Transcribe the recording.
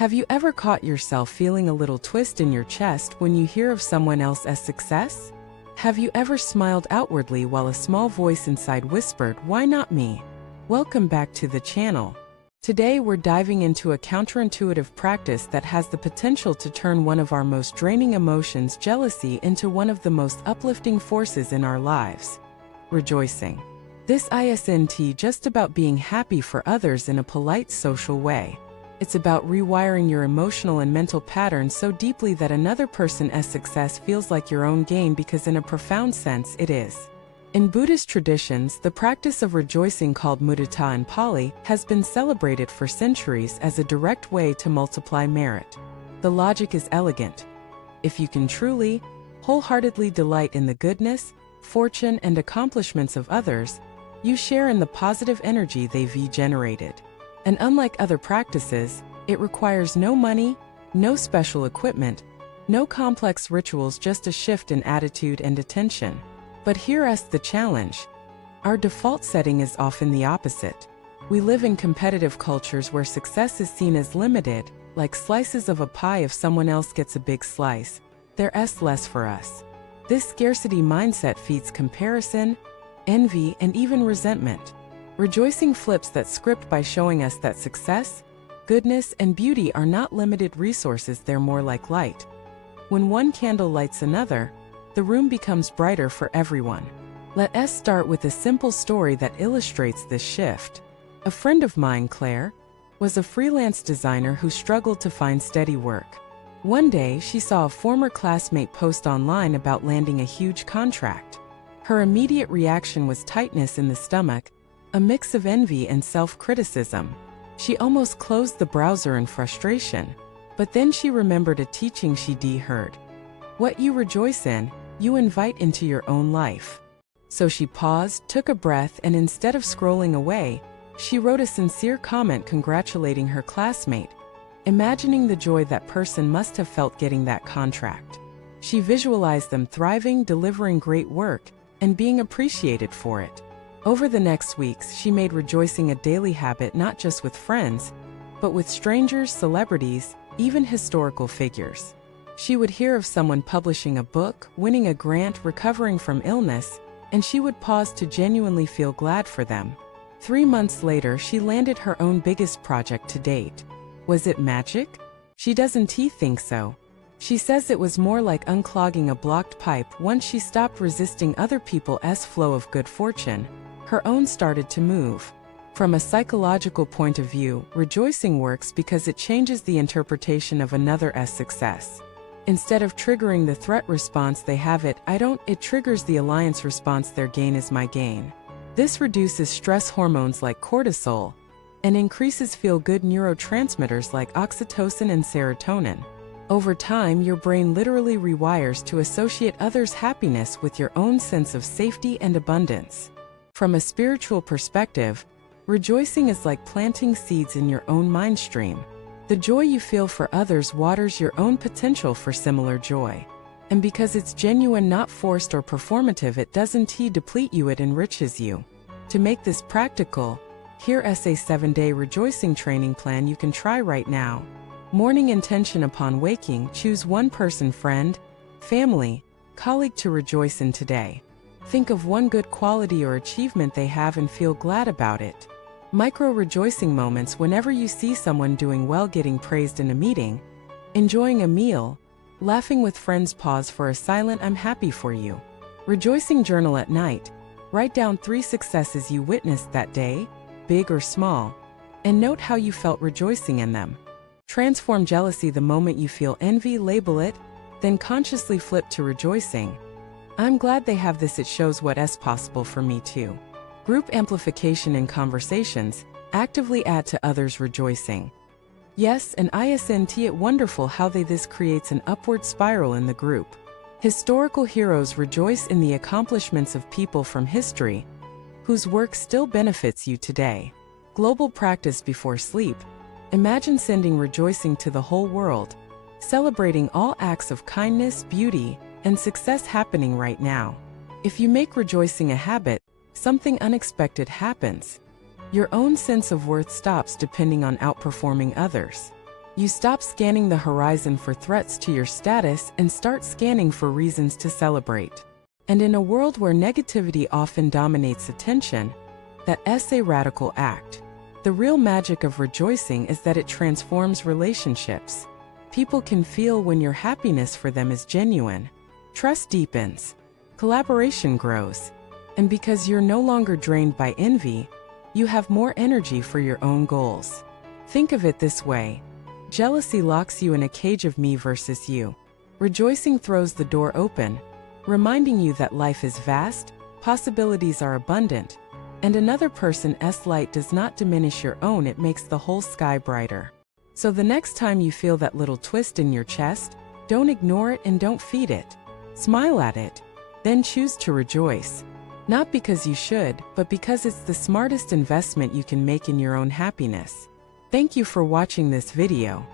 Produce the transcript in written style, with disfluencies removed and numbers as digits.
Have you ever caught yourself feeling a little twist in your chest when you hear of someone else's success? Have you ever smiled outwardly while a small voice inside whispered, "Why not me?" Welcome back to the channel. Today we're diving into a counterintuitive practice that has the potential to turn one of our most draining emotions, jealousy, into one of the most uplifting forces in our lives. Rejoicing. This isn't just about being happy for others in a polite social way. It's about rewiring your emotional and mental patterns so deeply that another person's success feels like your own gain, because in a profound sense it is. In Buddhist traditions, the practice of rejoicing, called mudita in Pali, has been celebrated for centuries as a direct way to multiply merit. The logic is elegant. If you can truly, wholeheartedly delight in the goodness, fortune, and accomplishments of others, you share in the positive energy they've generated. And unlike other practices, it requires no money, no special equipment, no complex rituals, just a shift in attitude and attention. But here's the challenge. Our default setting is often the opposite. We live in competitive cultures where success is seen as limited, like slices of a pie. If someone else gets a big slice, there's less for us. This scarcity mindset feeds comparison, envy, and even resentment. Rejoicing flips that script by showing us that success, goodness, and beauty are not limited resources, they're more like light. When one candle lights another, the room becomes brighter for everyone. Let us start with a simple story that illustrates this shift. A friend of mine, Claire, was a freelance designer who struggled to find steady work. One day, she saw a former classmate post online about landing a huge contract. Her immediate reaction was tightness in the stomach, a mix of envy and self-criticism. She almost closed the browser in frustration. But then she remembered a teaching she'd heard. What you rejoice in, you invite into your own life. So she paused, took a breath, and instead of scrolling away, she wrote a sincere comment congratulating her classmate, imagining the joy that person must have felt getting that contract. She visualized them thriving, delivering great work, and being appreciated for it. Over the next weeks, she made rejoicing a daily habit, not just with friends, but with strangers, celebrities, even historical figures. She would hear of someone publishing a book, winning a grant, recovering from illness, and she would pause to genuinely feel glad for them. 3 months later, she landed her own biggest project to date. Was it magic? She doesn't think so. She says it was more like unclogging a blocked pipe. Once she stopped resisting other people's flow of good fortune, her own started to move. From a psychological point of view, rejoicing works because it changes the interpretation of another's success. Instead of triggering the threat response, they have it triggers the alliance response, their gain is my gain. This reduces stress hormones like cortisol and increases feel-good neurotransmitters like oxytocin and serotonin. Over time, your brain literally rewires to associate others' happiness with your own sense of safety and abundance. From a spiritual perspective, rejoicing is like planting seeds in your own mind stream. The joy you feel for others waters your own potential for similar joy. And because it's genuine, not forced or performative, it doesn't deplete you, it enriches you. To make this practical, here's a 7-day rejoicing training plan you can try right now. Morning intention. Upon waking, choose one person, friend, family, colleague to rejoice in today. Think of one good quality or achievement they have and feel glad about it. Micro rejoicing moments. Whenever you see someone doing well, getting praised in a meeting, enjoying a meal, laughing with friends, pause for a silent "I'm happy for you." Rejoicing journal. At night, write down 3 successes you witnessed that day, big or small, and note how you felt rejoicing in them. Transform jealousy. The moment you feel envy, label it, then consciously flip to rejoicing. I'm glad they have this, it shows what's possible for me too. Group amplification. In conversations, actively add to others' rejoicing. Yes, and isn't it wonderful how this creates an upward spiral in the group. Historical heroes. Rejoice in the accomplishments of people from history whose work still benefits you today. Global practice. Before sleep, imagine sending rejoicing to the whole world, celebrating all acts of kindness, beauty, and success happening right now. If you make rejoicing a habit, something unexpected happens. Your own sense of worth stops depending on outperforming others. You stop scanning the horizon for threats to your status and start scanning for reasons to celebrate. And in a world where negativity often dominates attention, that's a radical act. The real magic of rejoicing is that it transforms relationships. People can feel when your happiness for them is genuine. Trust deepens. Collaboration grows. And because you're no longer drained by envy, you have more energy for your own goals. Think of it this way. Jealousy locks you in a cage of me versus you. Rejoicing throws the door open, reminding you that life is vast, possibilities are abundant, and another person's light does not diminish your own, it makes the whole sky brighter. So the next time you feel that little twist in your chest, don't ignore it and don't feed it. Smile at it, then choose to rejoice. Not because you should, but because it's the smartest investment you can make in your own happiness. Thank you for watching this video.